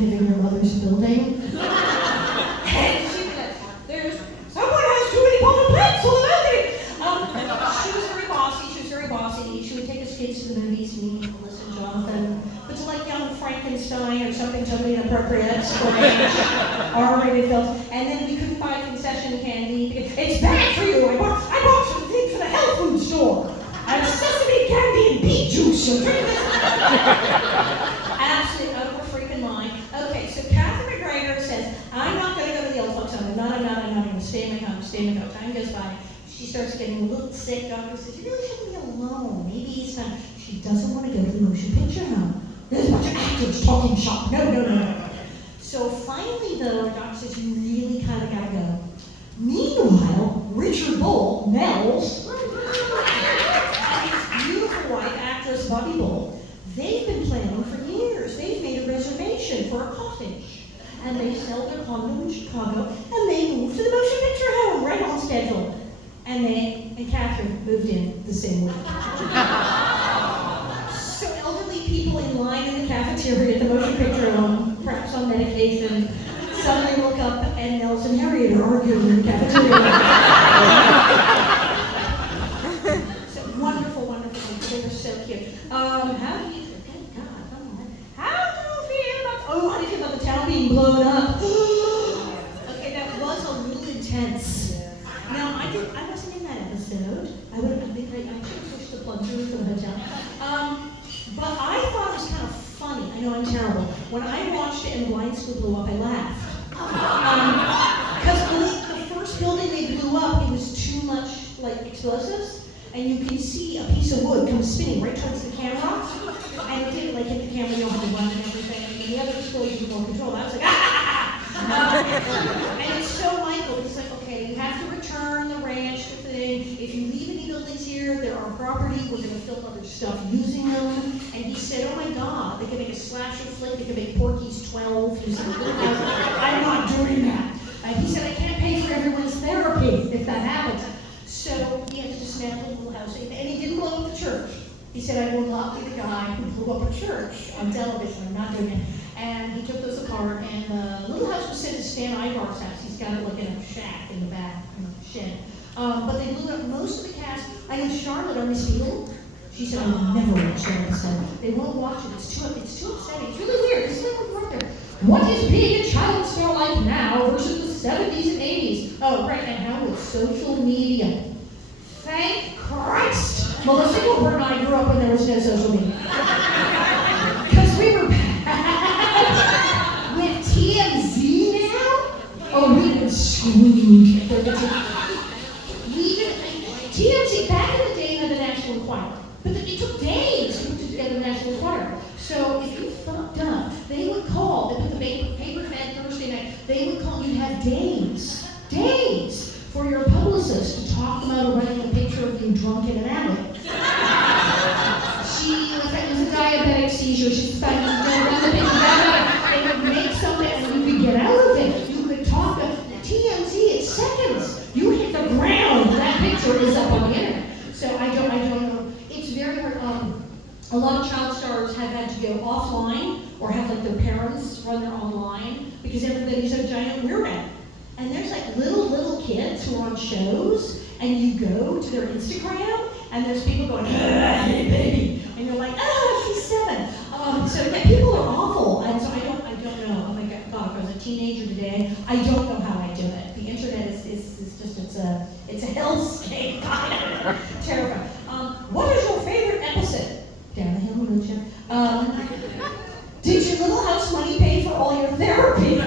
living your mother's building. And she'd be like, someone has too many potted plants on the balcony. She was very bossy. She would take us kids to the movies, me, Melissa, and Jonathan. But to like Young Frankenstein or something totally inappropriate, strange, R-rated films. And then we couldn't buy concession candy because it's bad for you. I bought some things from the health food store. I have sesame candy and beet juice. So drink this. Absolutely over freaking mind. Okay, so Catherine McGregor says, I'm not going to go to the old folks home. I'm not going to stay in my home. Time goes by. She starts getting a little sick. Doctor says, you really shouldn't be alone. Maybe it's time. She doesn't want to go to the motion picture home. There's a bunch of actors talking shop. No. So finally, though, doctor says, you really kind of got to go. Meanwhile, Richard Bull, Nels, and his beautiful wife, actress Bobby Bull, they've been planning for years. They've made a reservation for a cottage. And they sell their condo in Chicago, and they moved to the motion picture home, right on schedule. And Catherine moved in the same week. So elderly people in line in the cafeteria at the motion picture home, perhaps on medication, suddenly look up and Nels and Harriet are arguing in the cafeteria. So wonderful. They were so cute. How do you feel about the town being blown up? Okay, that was a little intense. Now, I wasn't in that episode. I would have been great. I should have pushed the plug through for the hotel. But I thought it was kind of funny. I know I'm terrible. When I watched it and Blind School blew up, I laughed. Because the first building they blew up, it was too much like explosives. And you can see a piece of wood come spinning right towards the camera. And it didn't like hit the camera, you don't have to run and everything. And the other explosions were more controlled. I was like, and it's so Michael. He's like, okay, you have to return the ranch to thing. If you leave any buildings here, they're our property. We're going to film other stuff using them. And he said, oh my God, they can make a slasher flick. They can make Porky's 12. He said, I'm not doing that. And he said, I can't pay for everyone's therapy if that happens. So he had to dismantle the little house. And he didn't blow up the church. He said, I will not be the guy who blew up a church on television. I'm not doing it. And he took those apart, and the little house was sent to Stan Ivar's house. He's got it like in a shack in the back, in a shed. But they blew up most of the cast. I know Charlotte on Miss Beale. She said, I will never watch that episode. They won't watch it. It's too upsetting. It's really weird. This is like a director. What is being a child star like now versus the 70s and 80s? Oh, right, and how with social media. Thank Christ! Melissa Cooper and I grew up when there was no social media. Because we were with TMZ now? Oh, we would scream. TMZ, back in the day, had the National Enquirer. But it took days to put together the National Enquirer. So if you fucked up, they would call. They put the paper fed Thursday night. They would call. You'd have days for your publicist to talk them out of running a picture of you drunk in an alley. It was a diabetic seizure. She's fine. Run the picture. They would make something and you could get out of it. You could talk to TMZ. It's seconds. You hit the ground. That picture is up on the internet. So I don't know. It's very hard. A lot of child stars have had to go offline or have like their parents run their online because everybody's a giant weirdo. And there's like little kids who are on shows, and you go to their Instagram, and there's people going, hey baby, and you're like, she's 7. So yeah, people are awful, and so I don't know. Oh my God, if I was a teenager today, I don't know how I do it. The internet is just it's a hellscape. Terrifying. What is your favorite episode? Down the hill, Lucia. Did your little house money pay for all your therapy?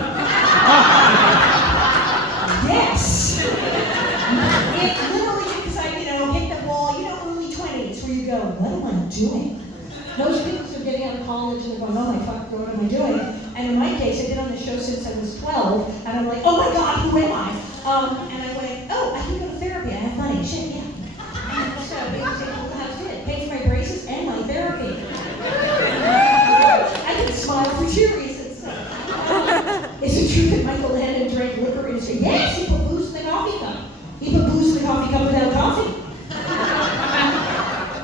Yes. It literally, because I, hit the wall, early 20s, where you go, what am I doing? Most people are getting out of college and they're going, oh my fuck, what am I doing? And in my case, I've been on the show since I was 12, and I'm like, oh my God, who am I? And I went, oh, I can go to therapy, I have money, shit, yeah. And so it was like, well, how did it? Pay for my braces and my therapy. I can smile for 2 reasons. Is it true that Michael Landon drank liquor and said, yes, he put booze in the coffee cup. He put booze in the coffee cup without coffee.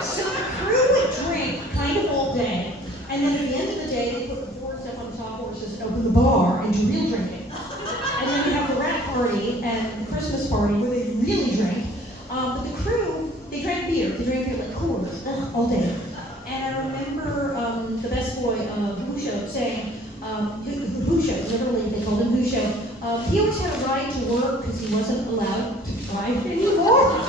So the crew would drink kind of all day, and then at the end of the day, they put the boards up on top horses and open they drank beer like Coors, all day. And I remember the best boy, Husho, saying, Husho, literally they called him Husho, he always had a ride to work because he wasn't allowed to drive anymore.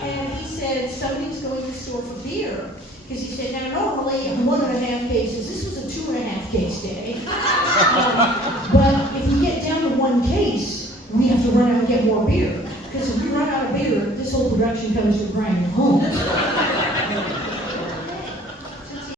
And he said somebody was going to the store for beer, because he said, now normally 1.5 cases, this was a 2.5 case day. But if we get down to 1 case, we have to run out and get more beer. Because if we run out of beer, this whole production comes to a grinding home.